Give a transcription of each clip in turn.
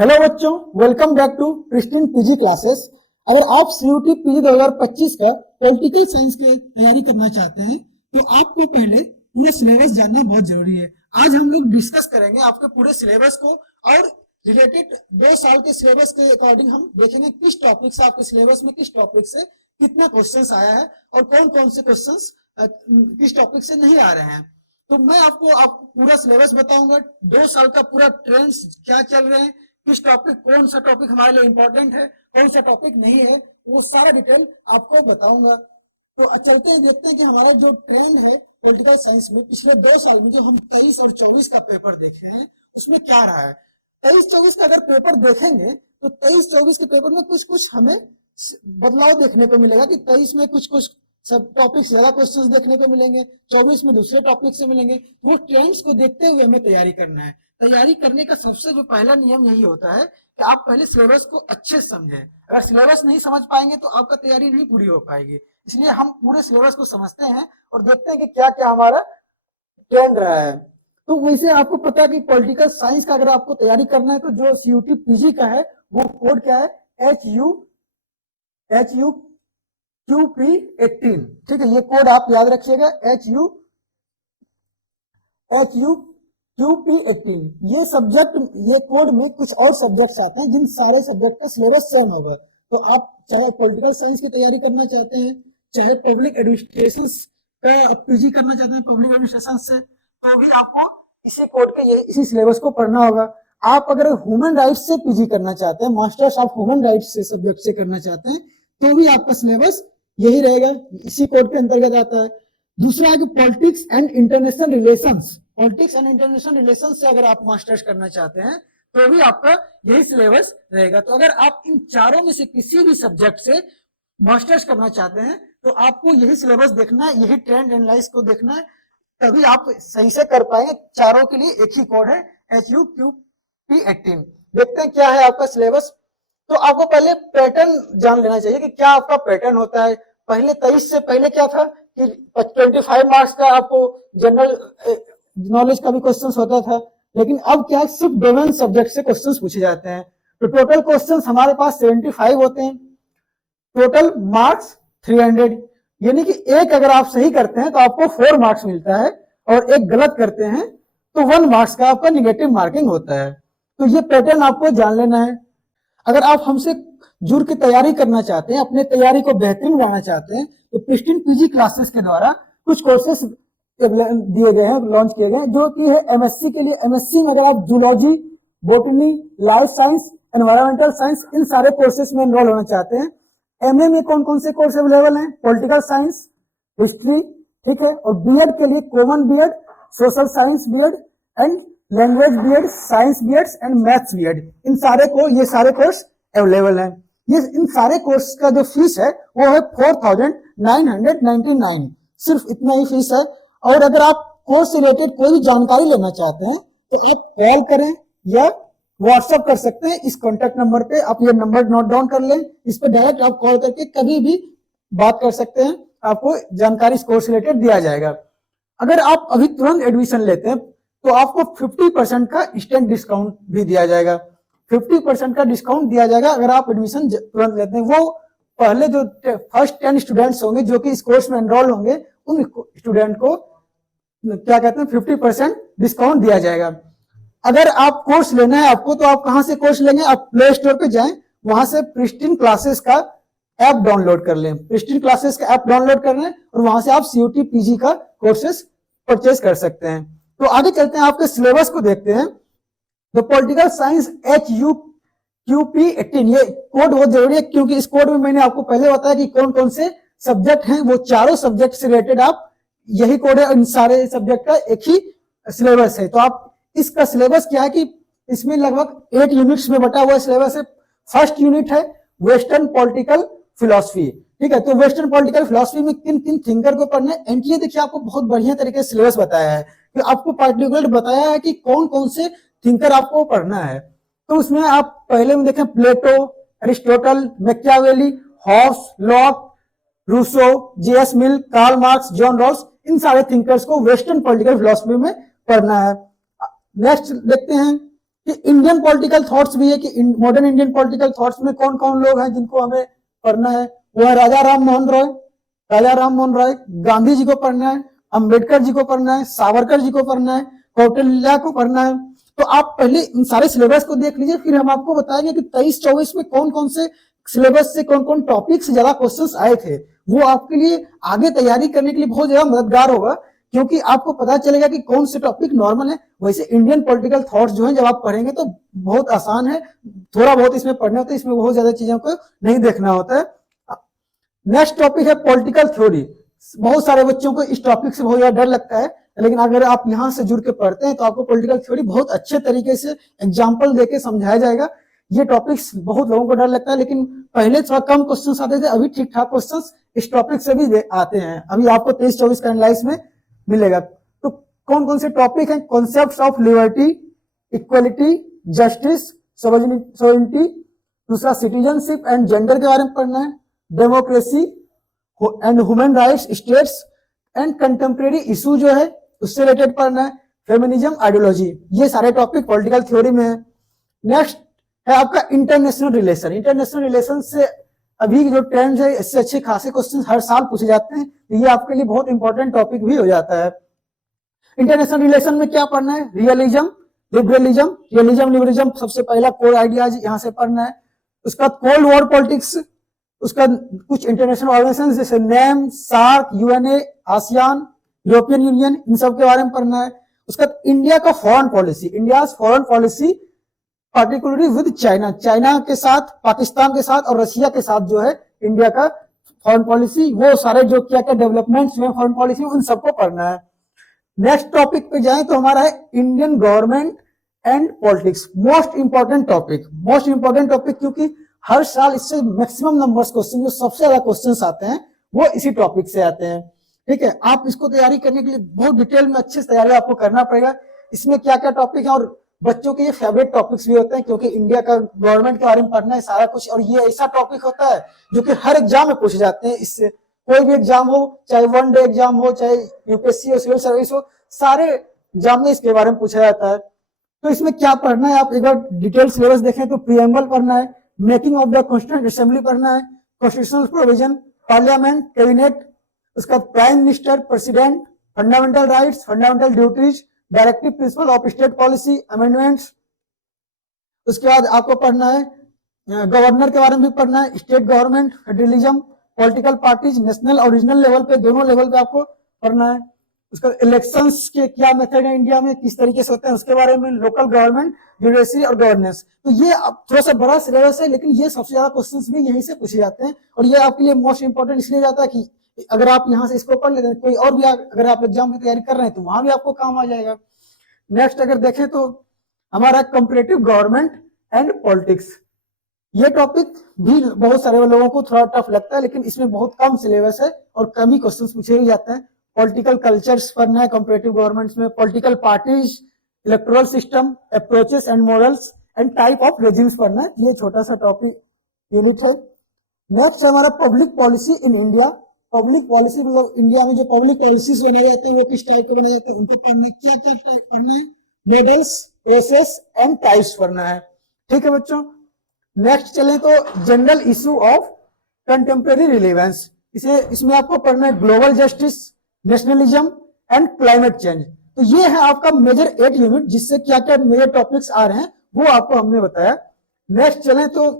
Hello बच्चों, welcome back to pristine PG classes. अगर आप सीयूटी पीजी 2025 का पॉलिटिकल साइंस की तैयारी करना चाहते हैं तो आपको पहले पूरा सिलेबस जानना बहुत जरूरी है। आज हम लोग डिस्कस करेंगे आपके पूरे सिलेबस को और रिलेटेड 2 साल के सिलेबस के अकॉर्डिंग हम देखेंगे किस टॉपिक से आपके सिलेबस में किस टॉपिक से कितना क्वेश्चन आया है और कौन कौन से क्वेश्चन किस टॉपिक से नहीं आ रहे हैं। तो मैं आपको पूरा सिलेबस बताऊंगा, 2 साल का पूरा ट्रेंड्स क्या चल रहे हैं, किस टॉपिक कौन सा टॉपिक हमारे लिए इंपॉर्टेंट है, कौन सा टॉपिक नहीं है, वो सारा डिटेल आपको बताऊंगा। तो चलते हैं, देखते हैं कि हमारा जो ट्रेंड है पॉलिटिकल साइंस में पिछले 2 साल में जो हम 23 और 24 का पेपर देखे हैं उसमें क्या रहा है। 23-24 का अगर पेपर देखेंगे तो 23-24 के पेपर में कुछ कुछ हमें बदलाव देखने को मिलेगा कि 23 में कुछ कुछ सब टॉपिक ज्यादा क्वेश्चंस देखने को मिलेंगे, 24 में दूसरे टॉपिक से मिलेंगे। वो ट्रेंड्स को देखते हुए हमें तैयारी करना है। तैयारी करने का सबसे जो पहला नियम यही होता है कि आप पहले सिलेबस को अच्छे से समझें। अगर सिलेबस नहीं समझ पाएंगे तो आपका तैयारी नहीं पूरी हो पाएगी। इसलिए हम पूरे सिलेबस को समझते हैं और देखते हैं कि क्या क्या हमारा ट्रेंड रहा है। तो वैसे आपको पता है कि पॉलिटिकल साइंस का अगर आपको तैयारी करना है तो जो सीयूटी पीजी का है वो कोड क्या है, HU QP18। ठीक है, ये कोड आप याद रखिएगा, HU QP18। ये सब्जेक्ट, ये कोड में कुछ और सब्जेक्ट्स आते हैं जिन सारे सब्जेक्ट का सिलेबस सेम होगा। तो आप चाहे पॉलिटिकल साइंस की तैयारी करना चाहते हैं, चाहे पब्लिक एडमिनिस्ट्रेशन का पीजी करना चाहते हैं पब्लिक एडमिनिस्ट्रेशन से, तो भी आपको इसी कोड के इसी सिलेबस को पढ़ना होगा। आप अगर ह्यूमन राइट्स से पीजी करना चाहते हैं, मास्टर्स ऑफ ह्यूमन राइट्स से सब्जेक्ट से करना चाहते हैं, तो भी आपका सिलेबस यही रहेगा, इसी कोड के अंतर्गत आता है। दूसरा है कि politics and international relations. Politics and international relations से अगर आप मास्टर्स करना चाहते हैं तो भी आपका यही सिलेबस रहेगा। तो अगर आप इन चारों में से किसी भी सब्जेक्ट से मास्टर्स करना चाहते हैं तो आपको यही सिलेबस देखना है, यही ट्रेंड एनालाइज को देखना है, तभी आप सही से कर पाएंगे। चारों के लिए एक ही कोड है, HUQP18। देखते हैं क्या है आपका सिलेबस। तो आपको पहले पैटर्न जान लेना चाहिए कि क्या आपका पैटर्न होता है। पहले 23 से पहले क्या था कि 25 मार्क्स का आपको जनरल नॉलेज का भी क्वेश्चंस होता था, लेकिन अब क्या सिर्फ डोमेन सब्जेक्ट से क्वेश्चंस पूछे जाते हैं। तो टोटल क्वेश्चंस हमारे पास 75 होते हैं, टोटल मार्क्स 300। यानी कि एक अगर आप सही करते हैं तो आपको 4 मार्क्स मिलता है और एक गलत करते हैं तो 1 मार्क्स का आपका निगेटिव मार्किंग होता है। तो ये पैटर्न आपको जान लेना है। अगर आप हमसे जुड़ के तैयारी करना चाहते हैं, अपने तैयारी को बेहतरीन बनाना चाहते हैं, तो प्रिस्टिन पीजी क्लासेस के द्वारा कुछ कोर्सेस दिए गए हैं, लॉन्च किए गए, जो कि है एमएससी के लिए। एमएससी में अगर आप zoology, botany, life science, environmental science, इन सारे कोर्सेस में एनरोल होना चाहते हैं। एमए में कौन कौन से कोर्स अवेलेबल हैं? पॉलिटिकल साइंस, हिस्ट्री, ठीक है, और बीएड के लिए common BEd, social science BEd and language BEd, science BEd and maths BEd, इन सारे को, ये सारे कोर्स अवेलेबल हैं। ये इन सारे कोर्स का जो फीस है वो है 4999, सिर्फ इतना ही फीस है। और अगर आप कोर्स से रिलेटेड कोई भी जानकारी लेना चाहते हैं तो आप कॉल करें या व्हाट्सएप कर सकते हैं इस कॉन्टेक्ट नंबर पे। आप ये नंबर नोट डाउन कर लें, इस पे डायरेक्ट आप कॉल करके कभी भी बात कर सकते हैं, आपको जानकारी इस कोर्स से रिलेटेड दिया जाएगा। अगर आप अभी तुरंत एडमिशन लेते हैं तो आपको 50% का इंस्टेंट डिस्काउंट भी दिया जाएगा। 50% का डिस्काउंट दिया जाएगा अगर आप एडमिशन तुरंत लेते हैं। वो पहले जो फर्स्ट 10 स्टूडेंट्स होंगे जो कि इस कोर्स में एनरोल होंगे, उन स्टूडेंट को क्या कहते हैं 50% डिस्काउंट दिया जाएगा। अगर आप कोर्स लेना है आपको, तो आप कहां से कोर्स लेंगे? आप प्ले स्टोर पे जाएं, वहां से प्रिस्टिन क्लासेस का ऐप डाउनलोड कर लें। प्रिस्टिन क्लासेस का ऐप डाउनलोड कर लें और वहां से आप सीयूटी पीजी का कोर्सेस परचेज कर सकते हैं। तो आगे चलते हैं, आपके सिलेबस को देखते हैं। तो पॉलिटिकल साइंस HUQP18, ये कोड बहुत जरूरी है क्योंकि इस कोड में मैंने आपको पहले बताया कि कौन कौन से सब्जेक्ट हैं। वो चारों सब्जेक्ट से रिलेटेड आप, यही कोड है, इन सारे सब्जेक्ट का एक ही सिलेबस है। तो आप इसका सिलेबस क्या है कि इसमें लगभग 8 यूनिट्स में बटा हुआ सिलेबस है। फर्स्ट यूनिट है वेस्टर्न पॉलिटिकल फिलॉसफी, ठीक है। तो वेस्टर्न पॉलिटिकल फिलॉसफी में किन किन थिंकर को पढ़ना है, एंट्री देखिए आपको बहुत बढ़िया तरीके से सिलेबस बताया है कि आपको पार्टिकुलर बताया है कि कौन कौन से थिंकर आपको पढ़ना है। तो उसमें आप पहले में देखें Plato, Aristotle, Machiavelli, Hobbes, Locke, Rousseau, J S Mill, Karl Marx, John Rawls, इन सारे थिंकर्स को वेस्टर्न पॉलिटिकल फिलॉसफी में पढ़ना है। नेक्स्ट देखते हैं कि इंडियन पॉलिटिकल थॉट्स भी है कि मॉडर्न इंडियन पॉलिटिकल थॉट्स में कौन कौन लोग हैं जिनको हमें पढ़ना है। वो है राजा राम मोहन रॉय, गांधी जी को पढ़ना है, अंबेडकर जी को पढ़ना है, सावरकर जी को पढ़ना है, कौटिल्य को पढ़ना है। तो आप पहले इन सारे सिलेबस को देख लीजिए, फिर हम आपको बताएंगे कि 23-24 में कौन कौन से सिलेबस से कौन कौन टॉपिक से ज्यादा क्वेश्चंस आए थे। वो आपके लिए आगे तैयारी करने के लिए बहुत ज्यादा मददगार होगा, क्योंकि आपको पता चलेगा कि कौन से टॉपिक नॉर्मल है। वैसे इंडियन पॉलिटिकल थॉट्स जो है जब आप पढ़ेंगे तो बहुत आसान है, थोड़ा बहुत इसमें पढ़ना होता है, इसमें बहुत ज्यादा चीजों को नहीं देखना होता है। नेक्स्ट टॉपिक है पॉलिटिकल थ्योरी। बहुत सारे बच्चों को इस टॉपिक से बहुत ज्यादा डर लगता है, लेकिन अगर आप यहां से जुड़ के पढ़ते हैं तो आपको पॉलिटिकल थ्योरी बहुत अच्छे तरीके से एग्जाम्पल देके समझाया जाएगा। ये टॉपिक्स बहुत लोगों को डर लगता है, लेकिन पहले थोड़ा कम क्वेश्चंस आते थे, अभी ठीक ठाक क्वेश्चंस इस टॉपिक से भी आते हैं। अभी आपको 23-24 का एनालाइज में मिलेगा। तो कौन कौन से टॉपिक हैं? Concept of liberty, equality, justice, sovereignty, दूसरा सिटीजनशिप एंड जेंडर के बारे में पढ़ना है, democracy and human rights, states and contemporary issue जो है उससे रिलेटेड पढ़ना है, फेमिनिज्म, आइडियोलॉजी। ये सारे टॉपिक पॉलिटिकल थ्योरी में है। नेक्स्ट है आपका इंटरनेशनल रिलेशन। इंटरनेशनल रिलेशन से अभी जो ट्रेंड है, इससे अच्छे खासे क्वेश्चन हर साल पूछे जाते हैं, तो ये आपके लिए बहुत इंपॉर्टेंट टॉपिक भी हो जाता है। इंटरनेशनल रिलेशन में क्या पढ़ना है? रियलिज्म, लिबरलिज्म, लिबरलिज्म सबसे पहला कोर आइडियाज यहाँ से पढ़ना है। उसका कोल्ड वॉर पॉलिटिक्स, उसका कुछ इंटरनेशनल ऑर्गेनाइजेशन जैसे NAM, SAARC, U N A, ASEAN, European Union, इन सब के बारे में पढ़ना है। उसका इंडिया का foreign policy, India foreign policy particularly with China, China के साथ, पाकिस्तान के साथ और रशिया के साथ जो है इंडिया का फॉरेन पॉलिसी, वो सारे जो क्या क्या डेवलपमेंट्स हुए फॉरेन पॉलिसी में, उन सबको पढ़ना है। नेक्स्ट टॉपिक पे जाएं तो हमारा है Indian government and politics. Most important topic, क्योंकि हर साल इससे मैक्सिमम नंबर्स क्वेश्चन, जो सबसे ज्यादा क्वेश्चंस आते हैं वो इसी टॉपिक से आते हैं। ठीक है, आप इसको तैयारी करने के लिए बहुत डिटेल में अच्छे से तैयारी आपको करना पड़ेगा। इसमें क्या क्या टॉपिक है, और बच्चों के ये फेवरेट टॉपिक्स भी होते हैं, क्योंकि इंडिया का गवर्नमेंट के बारे में पढ़ना है सारा कुछ, और ये ऐसा टॉपिक होता है जो कि हर एग्जाम में पूछे जाते हैं। इससे कोई भी एग्जाम हो, चाहे वन डे एग्जाम हो, चाहे यूपीएससी हो, सिविल सर्विस हो, सारे एग्जाम में इसके बारे में पूछा जाता है। तो इसमें क्या पढ़ना है, आप एक बार डिटेल सिलेबस देखें तो प्रीएम्बल पढ़ना है, making of the constituent assembly पढ़ना है, कॉन्स्टिट्यूशनल प्रोविजन, पार्लियामेंट, कैबिनेट, उसका prime minister, president, fundamental rights, fundamental duties, directive principle of state policy, amendments. उसके बाद आपको पढ़ना है गवर्नर के बारे में भी पढ़ना है, state government, federalism, political parties, national और रीजनल लेवल पे, दोनों लेवल पे आपको पढ़ना है। उसका इलेक्शंस के क्या मेथड है इंडिया में, किस तरीके से होते हैं उसके बारे में, लोकल गवर्नमेंट, जुडिशरी और गवर्नेंस। तो ये थोड़ा सा बड़ा सिलेबस है, लेकिन ये सबसे ज्यादा क्वेश्चंस भी यहीं से पूछे जाते हैं, और ये आपके लिए मोस्ट इंपोर्टेंट इसलिए जाता है कि अगर आप यहाँ से इसको पढ़ लेते हैं, कोई और भी अगर आप एग्जाम की तैयारी कर रहे हैं तो वहां भी आपको काम आ जाएगा। नेक्स्ट अगर देखें तो हमारा कंपैरेटिव गवर्नमेंट एंड पॉलिटिक्स, ये टॉपिक भी बहुत सारे लोगों को थोड़ा टफ लगता है, लेकिन इसमें बहुत कम सिलेबस है और कम ही क्वेश्चन पूछे ही जाते हैं। पॉलिटिकल कल्चर्स पढ़ना है कंपैरेटिव गवर्नमेंट्स में, political parties, electoral system, approaches and models and type of regimes पढ़ना है। ये छोटा सा टॉपिक यूनिट है। नेक्स्ट हमारा public policy in India. Public policy मतलब इंडिया में जो पब्लिक पॉलिसीज बनाए जाते हैं वो किस टाइप के बनाए जाते हैं, उनको पढ़ना है। क्या क्या टाइप पढ़ना है, मॉडल्स, प्रोसेस एंड टाइप्स पढ़ना है। ठीक है बच्चों, नेक्स्ट चले तो general issue of contemporary relevance. इसमें आपको पढ़ना है global justice, nationalism and climate change. तो ये है आपका मेजर 8 यूनिट, जिससे क्या क्या मेजर टॉपिक्स आ रहे हैं वो आपको हमने बताया। नेक्स्ट चले तो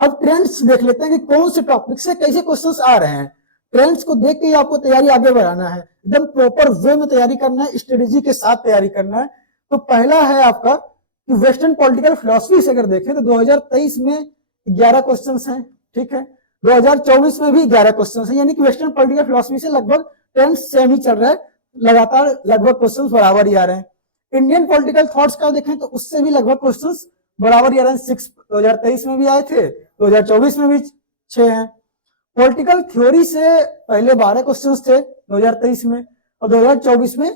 अब ट्रेंड्स देख लेते हैं कि कौन से टॉपिक से कैसे क्वेश्चंस आ रहे हैं। ट्रेंड्स को देख के ही आपको तैयारी आगे बढ़ाना है, एकदम प्रॉपर वे में तैयारी करना है, स्ट्रेटेजी के साथ तैयारी करना है। तो पहला है आपका कि वेस्टर्न पॉलिटिकल फिलॉसफी से अगर देखें तो 2023 में 11 क्वेश्चंस हैं। ठीक है, 2024 में भी 11 क्वेश्चंस हैं, यानी कि वेस्टर्न पॉलिटिकल फिलॉसफी से लगभग ट्रेंड सेम ही चल रहा है, लगातार लगभग क्वेश्चंस बराबर ही आ रहे हैं। इंडियन पॉलिटिकल थॉट्स का देखें तो उससे भी लगभग क्वेश्चंस बराबर ही आ रहे हैं। 6 2023 में भी आए थे, 2024 में भी 6 हैं। पॉलिटिकल थ्योरी से पहले 12 क्वेश्चंस थे 2023 में, और 2024 में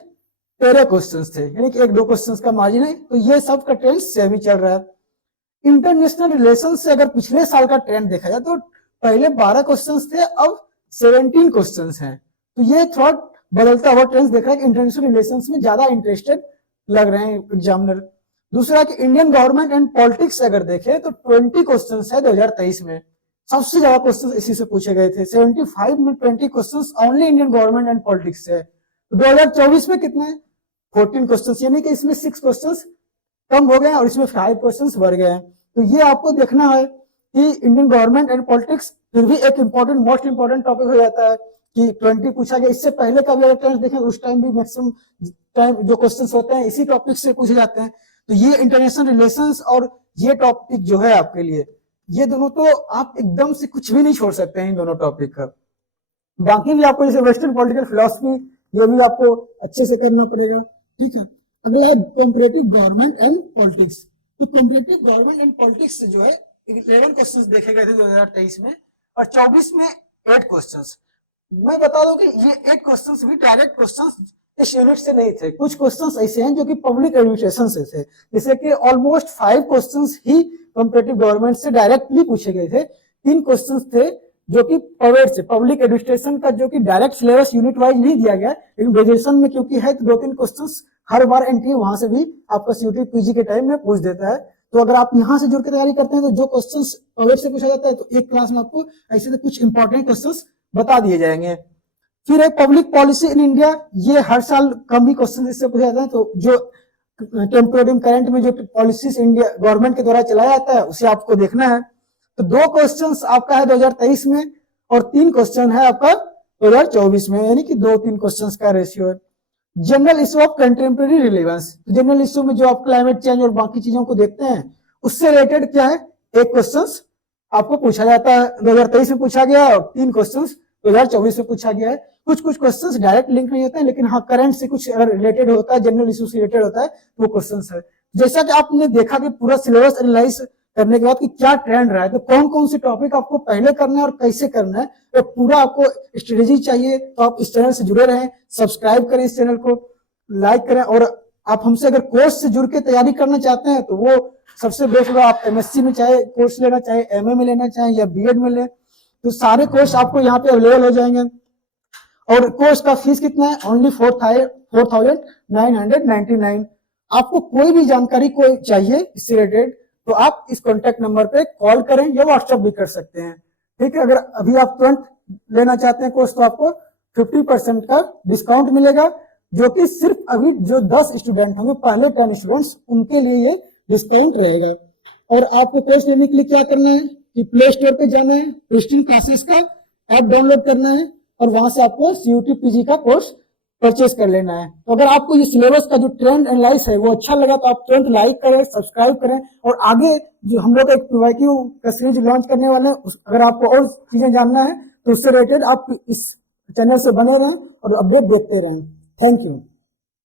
13 क्वेश्चंस थे, यानी कि 1-2 क्वेश्चंस का मार्जिन है। तो ये सब का ट्रेंड सेम ही चल रहा है। इंटरनेशनल रिलेशन से अगर पिछले साल का ट्रेंड देखा जाए तो पहले 12 क्वेश्चंस थे, अब 17 क्वेश्चंस हैं। तो ये थोड़ा बदलता हुआ ट्रेंड देख रहा है कि इंटरनेशनल रिलेशंस में ज्यादा इंटरेस्टेड लग रहे हैं एग्जामिनर। दूसरा कि इंडियन गवर्नमेंट एंड पॉलिटिक्स अगर देखें तो 20 क्वेश्चन है 2023 में, सबसे ज्यादा क्वेश्चन इसी से पूछे गए थे। 75 में 20 question only Indian government and politics से। तो 2024 में कितना है 14 क्वेश्चन, यानी कि इसमें 6 क्वेश्चन कम हो गए और इसमें 5 क्वेश्चन बढ़ गए हैं। तो ये आपको देखना है कि इंडियन गवर्नमेंट एंड पॉलिटिक्स फिर भी एक इंपॉर्टेंट मोस्ट इंपॉर्टेंट टॉपिक हो जाता है कि 20 पूछा गया। इससे पहले का भी अगर टेंस देखें उस टाइम भी मैक्सिमम टाइम जो क्वेश्चंस होते हैं इसी टॉपिक से पूछे जाते हैं। तो ये इंटरनेशनल रिलेशंस और ये टॉपिक जो है आपके लिए, ये दोनों तो आप एकदम से कुछ भी नहीं छोड़ सकते हैं इन दोनों टॉपिक का। बाकी भी आपको जैसे वेस्टर्न पॉलिटिकल फिलोसफी ये भी आपको अच्छे से करना पड़ेगा, ठीक है। अगला है कॉम्परेटिव गवर्नमेंट एंड पॉलिटिक्स। तो कॉम्परेटिव गवर्नमेंट एंड पॉलिटिक्स से जो है 11 क्वेश्चंस देखे गए थे 2023 में और 24 में 8 क्वेश्चंस। मैं बता दूं कि ये 8 क्वेश्चंस भी डायरेक्ट क्वेश्चंस इस यूनिट से नहीं थे, कुछ क्वेश्चंस ऐसे हैं जो कि पब्लिक एडमिनिस्ट्रेशन से थे, जैसे कि ऑलमोस्ट 5 क्वेश्चंस ही कंपैरेटिव गवर्नमेंट से डायरेक्टली पूछे गए थे। 3 क्वेश्चंस थे जो कि पवेट से, पब्लिक एडमिनिस्ट्रेशन का, जो कि डायरेक्ट सिलेबस यूनिट वाइज नहीं दिया गया, लेकिन ग्रेजुएशन में क्योंकि है तो 2-3 क्वेश्चंस हर बार एंट्री वहां से भी आपका सीयूटी पीजी के टाइम में पूछ देता है। तो अगर आप यहाँ से जुड़ के तैयारी करते हैं तो जो क्वेश्चंस पवेट से पूछा जाता है तो एक क्लास में आपको ऐसे तो कुछ इंपॉर्टेंट क्वेश्चंस बता दिए जाएंगे। फिर एक पब्लिक पॉलिसी इन इंडिया, ये हर साल कम ही क्वेश्चन इससे पूछा जाता है। तो जो टेम्पोररी करंट में जो पॉलिसीज इंडिया गवर्नमेंट के द्वारा चलाया जाता है उसे आपको देखना है। तो 2 क्वेश्चंस आपका है 2023 में और 3 क्वेश्चन है आपका 2024 में, यानी कि 2-3 क्वेश्चंस का रेशियो है। General issue of contemporary relevance, general issue में जो आप क्लाइमेट चेंज और बाकी चीजों को देखते हैं उससे रिलेटेड क्या है, एक क्वेश्चन आपको पूछा जाता है। 2023 में पूछा गया और 3 क्वेश्चन 2024 में पूछा गया है। कुछ कुछ क्वेश्चंस डायरेक्ट लिंक नहीं होते हैं, लेकिन हाँ करंट से कुछ अगर रिलेटेड होता है, जनरल इशू से रिलेटेड होता है तो वो क्वेश्चंस है। जैसा कि आपने देखा कि पूरा सिलेबस एनालाइज करने के बाद कि क्या ट्रेंड रहा है, तो कौन कौन से टॉपिक आपको पहले करना है और कैसे करना है, तो पूरा आपको स्ट्रेटेजी चाहिए तो आप इस चैनल से जुड़े रहें, सब्सक्राइब करें इस चैनल को, लाइक करें। और आप हमसे अगर कोर्स से जुड़ के तैयारी करना चाहते हैं तो वो सबसे बेस्ट होगा। आप एमएससी में चाहे कोर्स लेना, चाहे एमए में लेना चाहे या बीएड में ले, तो सारे कोर्स आपको यहाँ पे अवेलेबल हो जाएंगे। और कोर्स का फीस कितना है, ओनली 4,999। आपको कोई भी जानकारी कोई चाहिए इससे रिलेटेड तो आप इस कॉन्टेक्ट नंबर पे कॉल करें या व्हाट्सएप भी कर सकते हैं, ठीक है। अगर अभी आप तुरंत लेना चाहते हैं कोर्स तो आपको 50% का डिस्काउंट मिलेगा, जो कि सिर्फ अभी जो 10 स्टूडेंट होंगे, पहले 10 स्टूडेंट्स, उनके लिए ये डिस्काउंट रहेगा। और आपको कोर्स लेने के लिए क्या करना है कि प्ले स्टोर पे जाना है, क्रिस्टल क्लासेस का ऐप डाउनलोड करना है और वहां से आपको सीयूटी पीजी का कोर्स परचेस कर लेना है। तो अगर आपको ये सिलेबस का जो ट्रेंड एनालाइज है वो अच्छा लगा तो आप तुरंत लाइक करें, सब्सक्राइब करें। और आगे जो हम लोग एक पीवाईक्यू का सीरीज लॉन्च करने वाले हैं, अगर आपको और चीजें जानना है तो उससे रिलेटेड आप इस चैनल से बने रहें और अपडेट देखते रहें। Thank you.